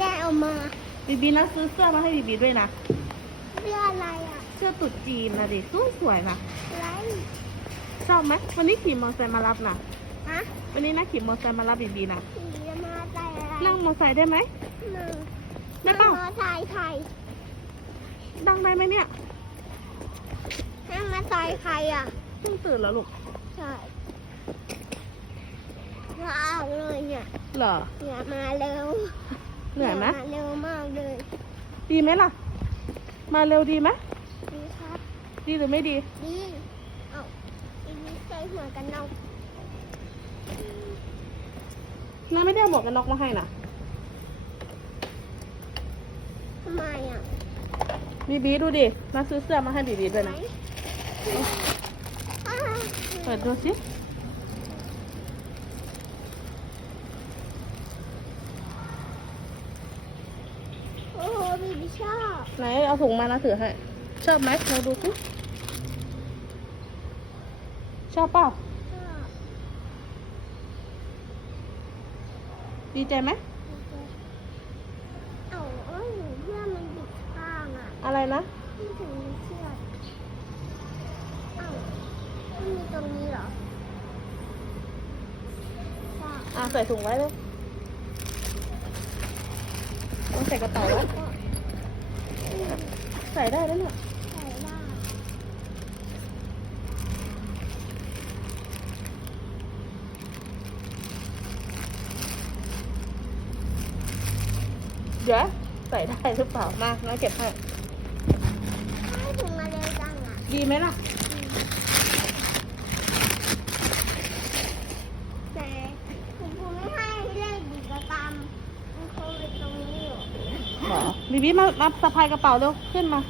ได้เอามาบีบีนะซื้อเสื้อมาให้บีบีด้วยนะ เสื้ออะไรอะเสื้อตุ๊ดจีนนะดิสวยสวยๆนะอะไรชอบไหมวันนี้ขี่มอเตอร์ไซค์มารับนะฮะวันนี้นะขี่มอเตอร์ไซค์มารับบีบีนะสีมาใส่อะไรนั่งมอเตอร์ไซค์ได้ไหมหนึ่งได้เปล่ามาใส่ไข่ดังได้ไหมเนี่ยนั่งมาใส่ไข่อะเพิ่งตื่นแล้วลูกใช่ว้าวเลยเนี่ยเหรอเนี่ยมาเร็ว เหนื่อยไหมมาเร็วมากเลยดีไหมล่ะ มาเร็วดีไหมดีครับดีหรือไม่ดี ดีเอ้าอีนี้ใส่หัวกันน็อกน้าไม่ได้เอาหมวกกันน็อกมาให้นะทำไมอะบีบีดูดิน้าซื้อเสื้อมาให้บีบีด้วยไหนนะอ่าเปิดดูสิ โอ้โห บีบีชอบไหนเอาถุงมานะถือให้ ชอบไหมเราดูสิชอบเปล่า ชอบดีใจไหม เอ้าเอ้ยหนูเพื่อนมันบิดข้างอะอะไรนะ ที่ถึงมีเชือกเอ้าไม่มีตรงนี้เหรอชอบอะใส่ถุงไว้เลยต้องใส่กระเป๋าแล้ว ใส่ได้แล้วเนี่ยใส่ได้เดี๋ยวใส่ได้หรือเปล่ามาน้อยเก็บให้ไม่ถึงมาเร็วจังอะ ดีไหมล่ะ แต่คุณครูไม่ให้เล่นกิจกรรมมันคงเป็นตรงนี้อยู่ หรอบีบีมามาสะพายกระเป๋าเร็วขึ้นมา